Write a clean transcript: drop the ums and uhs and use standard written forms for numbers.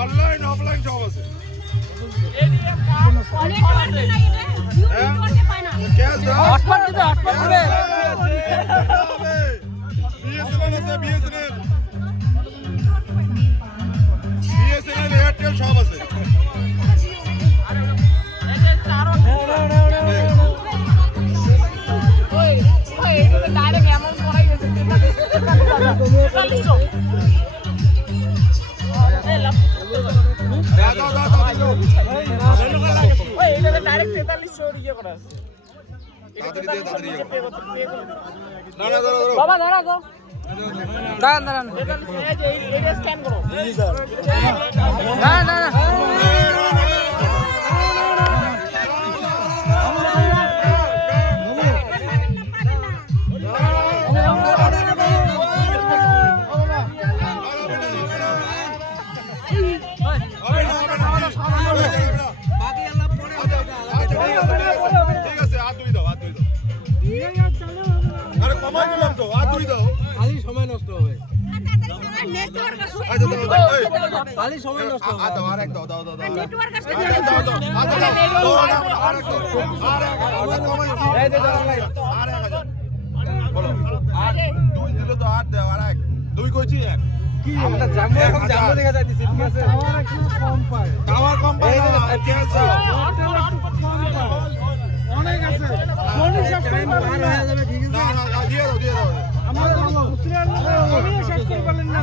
online offline সব আছে cash দাও হটস্পট দিবে বিএসএনএল আছে বিএসএনএল এয়ারটেল সব আছে ডাইরেক্ট অ্যামাউন্ট করাই গেছে ডাইরেক্ট 4300 ইয়ে করা আছে বাবা দাঁড়া গো দাঁড়ান এই স্ক্যান করো না ঠিক আছে আর দুই দাও আরে কমাই দিলাম তো আর দুই দাও খালি সময় নষ্ট হবে নেটওয়ার্ক আছে খালি সময় নষ্ট হবে দাও আর এক দাও নেটওয়ার্ক আছে বলো আর দুই দিলে তো আর দাও আর এক দুই কইছি এক কি আমরা জামু এখন জামু দেখা যাইতেছে ঠিক আছে টাওয়ার একটু কম পায় টাওয়ার কম পায় না কি আছে অনেক আছে ফোনই শেষ করে পার হয়ে যাবে ঠিক আছে না দিয়ে দাও আমরা খুচরা শেষ করে পারলেন না